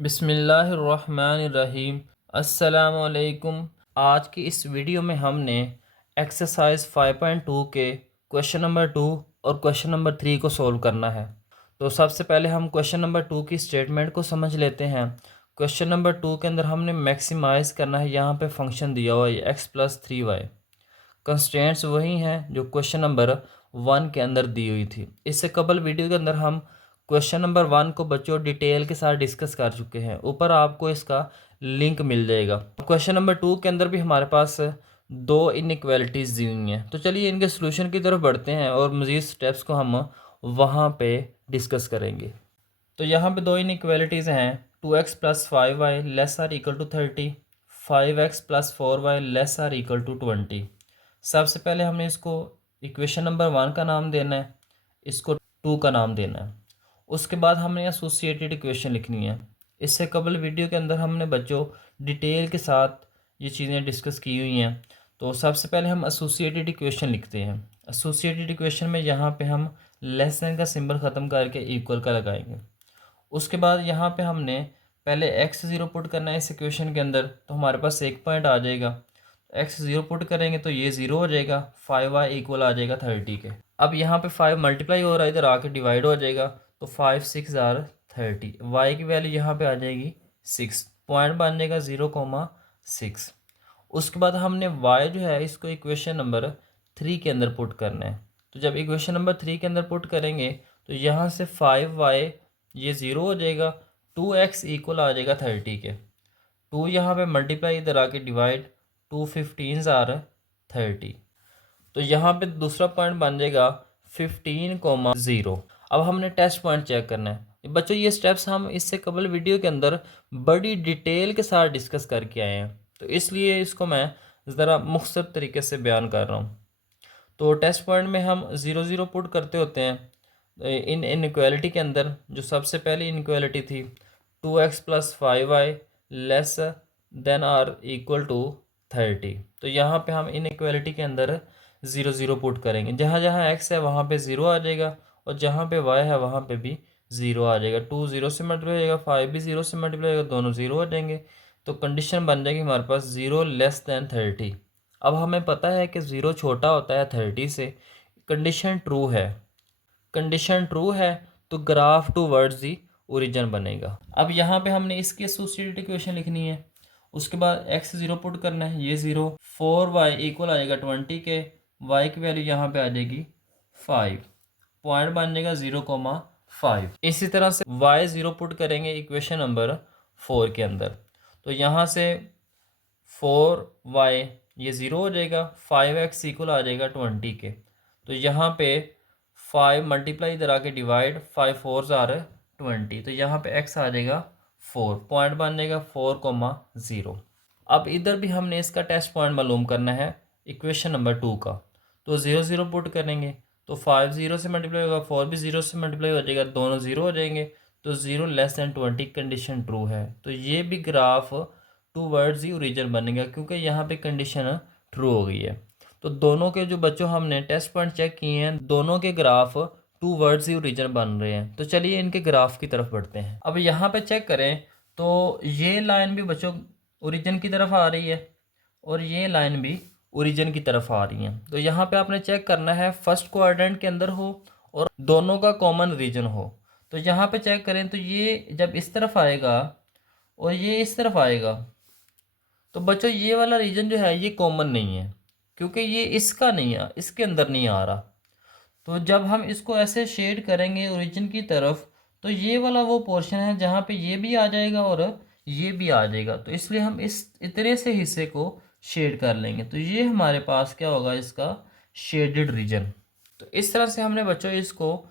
बिस्मिल्लाहिर्रहमानिर्रहीम। अस्सलामुअलैकुम। आज की इस वीडियो में हमने एक्सरसाइज 5.2 के क्वेश्चन नंबर 2 और क्वेश्चन नंबर 3 को सॉल्व करना है। तो सबसे पहले हम क्वेश्चन नंबर 2 की स्टेटमेंट को समझ लेते हैं। क्वेश्चन नंबर 2 के अंदर हमने मैक्सिमाइज़ करना है। यहाँ पे फंक्शन दिया हुआ है x+3y। कंस्ट्रेंट्स वही हैं जो क्वेश्चन नंबर 1 के अंदर दी हुई थी। इससे कबल वीडियो के अंदर हम क्वेश्चन नंबर 1 को बच्चों डिटेल के साथ डिस्कस कर चुके हैं। ऊपर आपको इसका लिंक मिल जाएगा। क्वेश्चन नंबर 2 के अंदर भी हमारे पास दो इनइक्वालिटीज़ दी हुई हैं। तो चलिए इनके सोल्यूशन की तरफ बढ़ते हैं और मज़ीद स्टेप्स को हम वहाँ पे डिस्कस करेंगे। तो यहाँ पे दो इनइक्वालिटीज़ हैं। 2x+5y less or equal to 30, 5x+4y less or equal to 20। सबसे पहले हमने इसको इक्वेशन नंबर 1 का नाम देना है, इसको 2 का नाम देना है। उसके बाद हमने एसोसिएटेड इक्वेशन लिखनी है। इससे कबल वीडियो के अंदर हमने बच्चों डिटेल के साथ ये चीज़ें डिस्कस की हुई हैं। तो सबसे पहले हम एसोसिएटेड इक्वेशन लिखते हैं। एसोसिएटेड इक्वेशन में यहाँ पे हम लेस देन का सिंबल ख़त्म करके इक्वल का लगाएंगे। उसके बाद यहाँ पे हमने पहले x0 पुट करना है इस इक्वेशन के अंदर, तो हमारे पास एक पॉइंट आ जाएगा। x0 पुट करेंगे तो ये 0 हो जाएगा। 5y इक्वल आ जाएगा 30 के। अब यहाँ पे 5 मल्टीप्लाई हो रहा है, इधर आके डिवाइड हो जाएगा। तो 5 6 आर 30। y की वैल्यू यहाँ पे आ जाएगी 6। पॉइंट बन जाएगा 0,6। उसके बाद हमने y जो है इसको इक्वेशन नंबर 3 के अंदर पुट करना है। तो जब इक्वेशन नंबर 3 के अंदर पुट करेंगे तो यहाँ से 5y ये 0 हो जाएगा। 2x इक्वल आ जाएगा 30 के। 2 यहाँ पे मल्टीप्लाई, इधर आके डिवाइड। 2 15 आर 30। तो यहाँ पे दूसरा पॉइंट बन जाएगा 15,0। अब हमने टेस्ट पॉइंट चेक करना है। बच्चों ये स्टेप्स हम इससे कबल वीडियो के अंदर बड़ी डिटेल के साथ डिस्कस करके आए हैं, तो इसलिए इसको मैं ज़रा मुख्तसर तरीके से बयान कर रहा हूँ। तो टेस्ट पॉइंट में हम 0 0 पुट करते होते हैं। इन इनइक्वालिटी के अंदर जो सबसे पहली इनइक्वालिटी थी 2x+5y less than or equal to 30। तो यहाँ पे हम इनइक्वालिटी के अंदर 0 0 पुट करेंगे। जहाँ जहाँ x है वहाँ पे 0 आ जाएगा और जहाँ पे y है वहाँ पे भी 0 आ जाएगा। 2 0 से मल्टीप्लाई हो जाएगा, 5 भी 0 से मल्टीप्लाई होगा, दोनों 0 हो जाएंगे। तो कंडीशन बन जाएगी हमारे पास 0 लेस दैन 30। अब हमें पता है कि 0 छोटा होता है 30 से। कंडीशन ट्रू है। कंडीशन ट्रू है तो graph towards the origin बनेगा। अब यहाँ पे हमने इसकी एसोसिएटेड इक्वेशन लिखनी है। उसके बाद x0 पुट करना है, ये 0। 4y इक्वल आएगा 20 के। y की वैल्यू यहाँ पे आ जाएगी 5। पॉइंट बन जाएगा 0,5। इसी तरह से y0 पुट करेंगे इक्वेशन नंबर 4 के अंदर। तो यहाँ से 4y ये 0 हो जाएगा। 5x इक्वल आ जाएगा 20 के। तो यहाँ पे 5 मल्टीप्लाई, इधर आके डिवाइड। 5 4 आर 20। तो यहाँ पे x आ जाएगा 4। पॉइंट बन जाएगा 4,0। अब इधर भी हमने इसका टेस्ट पॉइंट मालूम करना है इक्वेशन नंबर 2 का। तो 0 0 पुट करेंगे तो 5 0 से मल्टीप्लाई होगा, 4 भी 0 से मल्टीप्लाई हो जाएगा, दोनों 0 हो जाएंगे। तो 0 लेस दैन 20 कंडीशन ट्रू है। तो ये भी ग्राफ टू वर्ड्स ही ओरिजिन बनेगा क्योंकि यहाँ पे कंडीशन ट्रू हो गई है। तो दोनों के जो बच्चों हमने टेस्ट पॉइंट चेक किए हैं, दोनों के ग्राफ टू वर्ड्स ही ओरिजिन बन रहे हैं। तो चलिए इनके ग्राफ की तरफ बढ़ते हैं। अब यहाँ पे चेक करें तो ये लाइन भी बच्चों ओरिजिन की तरफ आ रही है और ये लाइन भी ओरिजिन की तरफ आ रही है। तो यहाँ पे आपने चेक करना है फर्स्ट क्वाड्रेंट के अंदर हो और दोनों का कॉमन रीजन हो। तो यहाँ पे चेक करें तो ये जब इस तरफ आएगा और ये इस तरफ आएगा तो बच्चों ये वाला रीजन जो है ये कॉमन नहीं है क्योंकि ये इसका नहीं है, इसके अंदर नहीं आ रहा। तो जब हम इसको ऐसे शेड करेंगे ओरिजिन की तरफ तो ये वाला वो पोर्शन है जहाँ पे ये भी आ जाएगा और ये भी आ जाएगा। तो इसलिए हम इस इतने से हिस्से को शेड कर लेंगे। तो ये हमारे पास क्या होगा, इसका शेडेड रीजन। तो इस तरह से हमने बच्चों इसको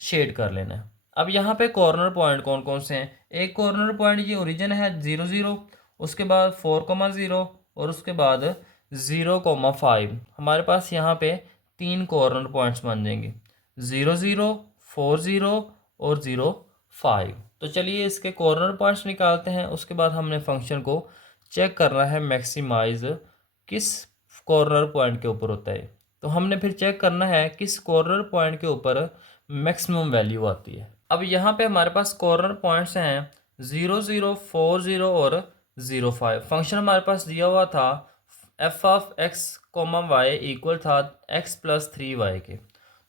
शेड कर लेना है। अब यहाँ पे कॉर्नर पॉइंट कौन कौन से हैं? एक कॉर्नर पॉइंट ये ओरिजिन है 0 0, उसके बाद 4,0 और उसके बाद 0,5। हमारे पास यहाँ पे 3 कॉर्नर पॉइंट्स बन जाएंगे, 0 0, 4 0 और 0 5। तो चलिए इसके कॉर्नर पॉइंट्स निकालते हैं। उसके बाद हमने फंक्शन को चेक करना है मैक्सिमाइज किस कॉर्नर पॉइंट के ऊपर होता है। तो हमने फिर चेक करना है किस कॉर्नर पॉइंट के ऊपर मैक्सिमम वैल्यू आती है। अब यहाँ पे हमारे पास कॉर्नर पॉइंट्स हैं 0040 और 05। फंक्शन हमारे पास दिया हुआ था f of x comma y equal था एक्स प्लस 3 वाई के।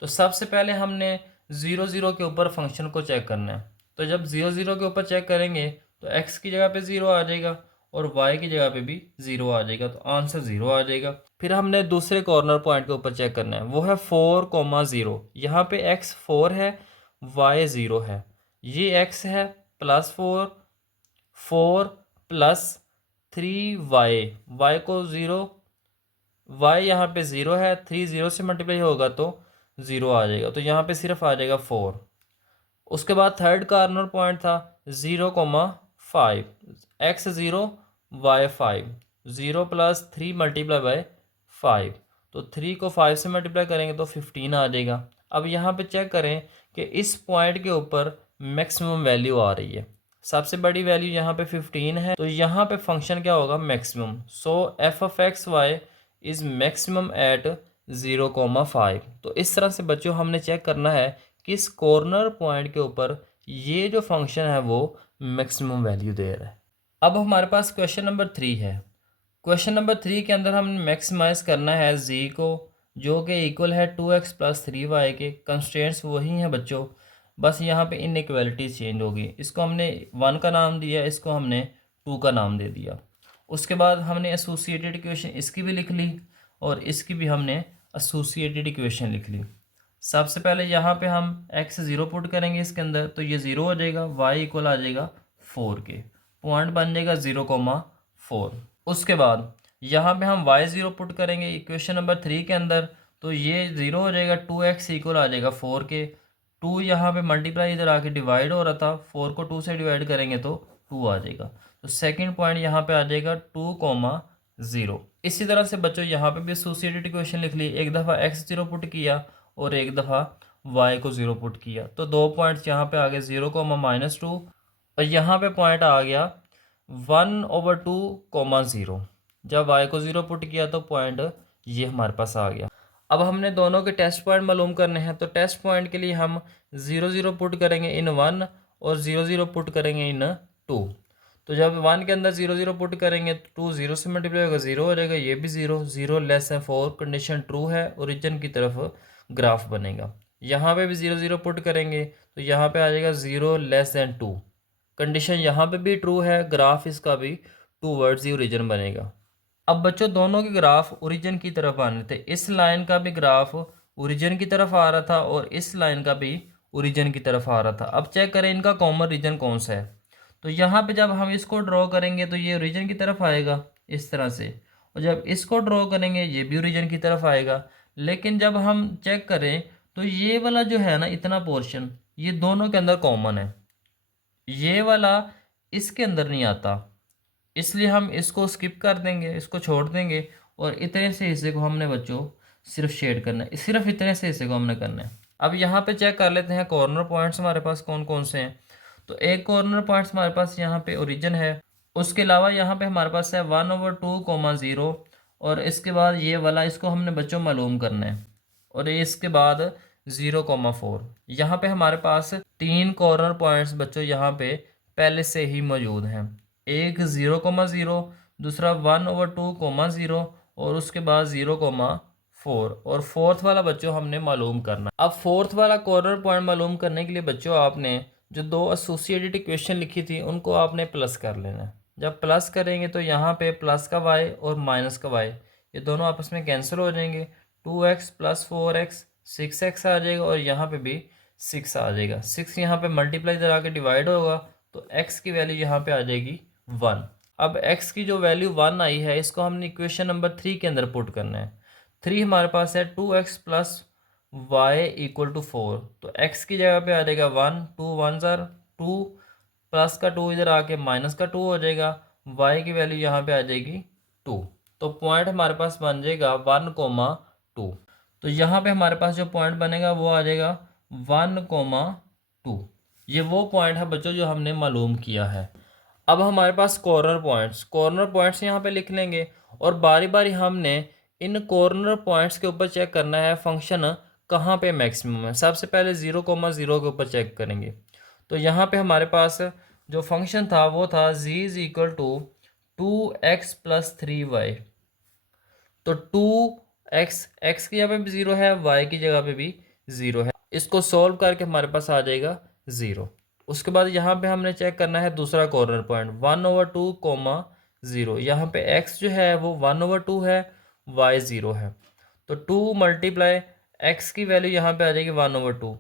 तो सबसे पहले हमने 00 के ऊपर फंक्शन को चेक करना है। तो जब 00 के ऊपर चेक करेंगे तो एक्स की जगह पे 0 आ जाएगा और वाई की जगह पे भी 0 आ जाएगा, तो आंसर 0 आ जाएगा। फिर हमने दूसरे कॉर्नर पॉइंट के ऊपर चेक करना है, वो है 4,0। यहाँ पे एक्स 4 है, वाई 0 है। ये एक्स है +4, 4 प्लस 3 वाई, वाई को 0, वाई यहाँ पे 0 है, 3 0 से मल्टीप्लाई होगा तो 0 आ जाएगा, तो यहाँ पे सिर्फ आ जाएगा 4। उसके बाद थर्ड कॉर्नर पॉइंट था 0,5, x 0 y 5, 0 plus 3 multiply by 5, तो 3 को 5 से मल्टीप्लाई करेंगे तो 15 आ जाएगा। अब यहाँ पे चेक करें कि इस पॉइंट के ऊपर मैक्सिमम वैल्यू आ रही है, सबसे बड़ी वैल्यू यहाँ पे 15 है, तो यहाँ पे फंक्शन क्या होगा, maximum. So f of x y is maximum at 0,5। तो इस तरह से बच्चों हमने चेक करना है कि इस कॉर्नर पॉइंट के ऊपर ये जो फंक्शन है वो मैक्सिमम वैल्यू दे रहा है। अब हमारे पास क्वेश्चन नंबर 3 है। क्वेश्चन नंबर 3 के अंदर हमने मैक्सिमाइज करना है जी को, जो कि इक्वल है 2x प्लस 3y के। कंस्ट्रेंट्स वही हैं बच्चों, बस यहाँ पे इनइक्वालिटी चेंज होगी। इसको हमने 1 का नाम दिया, इसको हमने 2 का नाम दे दिया। उसके बाद हमने एसोसिएटेड इक्वेशन इसकी भी लिख ली और इसकी भी हमने एसोसिएटेड इक्वेशन लिख ली। सबसे पहले यहाँ पे हम x 0 पुट करेंगे इसके अंदर, तो ये 0 हो जाएगा, y इक्वल आ जाएगा 4 के, पॉइंट बन जाएगा 0,4। उसके बाद यहाँ पे हम y 0 पुट करेंगे इक्वेशन नंबर 3 के अंदर, तो ये 0 हो जाएगा, 2x इक्वल आ जाएगा 4 के। 2 यहाँ पे मल्टीप्लाई इधर आके डिवाइड हो रहा था, 4 को 2 से डिवाइड करेंगे तो 2 आ जाएगा। तो सेकंड पॉइंट यहाँ पे आ जाएगा 2,0। इसी तरह से बच्चों यहाँ पे भी एसोसिएटेड इक्वेशन लिख ली, एक दफ़ा x 0 पुट किया और एक दफ़ा y को 0 पुट किया, तो 2 पॉइंट्स यहाँ पे आ गए 0,-2 और यहाँ पे पॉइंट आ गया 1/2,0। जब y को 0 पुट किया तो पॉइंट ये हमारे पास आ गया। अब हमने दोनों के टेस्ट पॉइंट मालूम करने हैं, तो टेस्ट पॉइंट के लिए हम 0,0 पुट करेंगे इन 1 और 0,0 पुट करेंगे इन 2। तो जब 1 के अंदर 0,0 पुट करेंगे तो 2 0 से मल्टीप्लाई होगा, 0 हो जाएगा, ये भी 0, 0 लेस देन 4, कंडीशन ट्रू है, ओरिजिन की तरफ ग्राफ बनेगा। यहाँ पे भी 0,0 पुट करेंगे तो यहाँ पे आ जाएगा 0 लेस देन 2, कंडीशन यहाँ पे भी ट्रू है, ग्राफ इसका भी टूवर्ड्स ही ओरिजिन बनेगा। अब बच्चों दोनों के ग्राफ ओरिजिन की तरफ आने थे, इस लाइन का भी ग्राफ ओरिजिन की तरफ आ रहा था और इस लाइन का भी ओरिजिन की तरफ आ रहा था। अब चेक करें इनका कॉमन रीजन कौन सा है, तो यहाँ पे जब हम इसको ड्रॉ करेंगे तो ये ओरिजिन की तरफ आएगा इस तरह से, और जब इसको ड्रॉ करेंगे ये भी ओरिजिन की तरफ आएगा। लेकिन जब हम चेक करें तो ये वाला जो है ना, इतना पोर्शन ये दोनों के अंदर कॉमन है, ये वाला इसके अंदर नहीं आता, इसलिए हम इसको स्किप कर देंगे, इसको छोड़ देंगे और इतने से हिस्से को हमने बच्चों सिर्फ शेड करना है, सिर्फ इतने से हिस्से को हमने करना है। अब यहाँ पे चेक कर लेते हैं कॉर्नर पॉइंट्स हमारे पास कौन कौन से हैं। तो एक कॉर्नर पॉइंट्स हमारे पास यहाँ पे ओरिजिन है, उसके अलावा यहाँ पे हमारे पास है 1/2,0 और इसके बाद ये वाला इसको हमने बच्चों मालूम करना है, और इसके बाद 0,4। यहाँ पे हमारे पास 3 कॉर्नर पॉइंट्स बच्चों यहाँ पे पहले से ही मौजूद हैं, एक 0,0, दूसरा 1/2,0 और उसके बाद 0,4, और फोर्थ वाला बच्चों हमने मालूम करना। अब फोर्थ वाला कॉर्नर पॉइंट मालूम करने के लिए बच्चों आपने जो 2 एसोसिएटेड इक्वेशन लिखी थी उनको आपने प्लस कर लेना है। जब प्लस करेंगे तो यहाँ पे प्लस का y और माइनस का y ये दोनों आपस में कैंसिल हो जाएंगे, 2x + 4x 6x आ जाएगा और यहाँ पे भी 6 आ जाएगा। 6 यहाँ पे मल्टीप्लाई इधर आके डिवाइड होगा तो x की वैल्यू यहाँ पे आ जाएगी 1। अब x की जो वैल्यू 1 आई है इसको हमने इक्वेशन नंबर 3 के अंदर पुट करना है। 3 हमारे पास है 2x + y = 4, तो x की जगह पे आ जाएगा 1, 2 1 ज़र 2, प्लस का 2 इधर आके माइनस का 2 हो जाएगा, y की वैल्यू यहाँ पे आ जाएगी 2, तो पॉइंट हमारे पास बन जाएगा 1,2। तो यहाँ पे हमारे पास जो पॉइंट बनेगा वो आ जाएगा 1,2। ये वो पॉइंट है बच्चों जो हमने मालूम किया है। अब हमारे पास कॉर्नर पॉइंट्स यहाँ पे लिख लेंगे और बारी बारी हमने इन कॉर्नर पॉइंट्स के ऊपर चेक करना है फंक्शन कहाँ पे मैक्सिमम है। सबसे पहले 0,0 के ऊपर चेक करेंगे, तो यहाँ पे हमारे पास जो फंक्शन था वो था z is equal to 2x+3y। तो 2x की जगह पे भी 0 है, y की जगह पे भी 0 है। इसको सॉल्व करके हमारे पास आ जाएगा 0। उसके बाद यहाँ पे हमने चेक करना है दूसरा कॉर्नर पॉइंट 1/2 कोमा 0। यहाँ पे x जो है वो 1/2 है, y 0 है। तो 2 मल्टीप्लाई x की वैल्यू यहाँ पे आ जाएगी 1/2।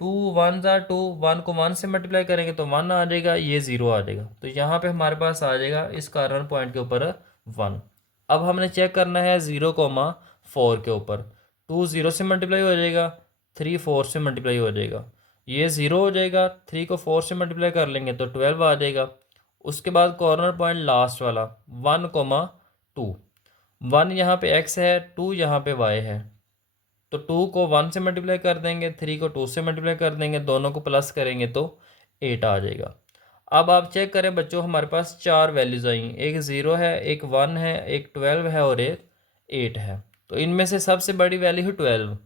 2 1 ज़ा 2, 1 को 1 से मल्टीप्लाई करेंगे तो 1 आ जाएगा, ये 0 आ जाएगा। तो यहाँ पे हमारे पास आ जाएगा इस कॉर्नर पॉइंट के ऊपर 1। अब हमने चेक करना है 0,4 के ऊपर। 2 0 से मल्टीप्लाई हो जाएगा, 3 4 से मल्टीप्लाई हो जाएगा, ये 0 हो जाएगा। 3 को 4 से मल्टीप्लाई कर लेंगे तो 12 आ जाएगा। उसके बाद कॉर्नर पॉइंट लास्ट वाला 1,2। 1 यहाँ पे x है, 2 यहाँ पे y है। तो 2 को 1 से मल्टीप्लाई कर देंगे, 3 को 2 से मल्टीप्लाई कर देंगे, दोनों को प्लस करेंगे तो 8 आ जाएगा। अब आप चेक करें बच्चों, हमारे पास 4 वैल्यूज़ आई, एक 0 है, एक 1 है, एक 12 है और एक 8 है। तो इनमें से सबसे बड़ी वैल्यू है 12।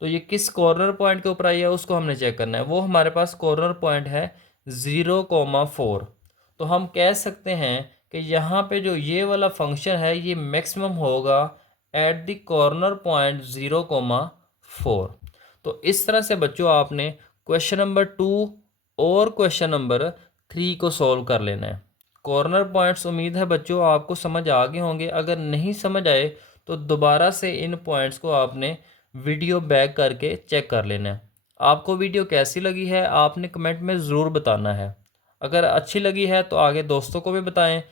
तो ये किस कॉर्नर पॉइंट के ऊपर आई है उसको हमने चेक करना है। वो हमारे पास कॉर्नर पॉइंट है 0,4। तो हम कह सकते हैं कि यहाँ पे जो ये वाला फंक्शन है ये मैक्सिमम होगा एट द कॉर्नर पॉइंट 0,4। तो इस तरह से बच्चों आपने क्वेश्चन नंबर 2 और क्वेश्चन नंबर 3 को सॉल्व कर लेना है। कॉर्नर पॉइंट्स उम्मीद है बच्चों आपको समझ आ गए होंगे। अगर नहीं समझ आए तो दोबारा से इन पॉइंट्स को आपने वीडियो बैक करके चेक कर लेना है। आपको वीडियो कैसी लगी है आपने कमेंट में ज़रूर बताना है। अगर अच्छी लगी है तो आगे दोस्तों को भी बताएं।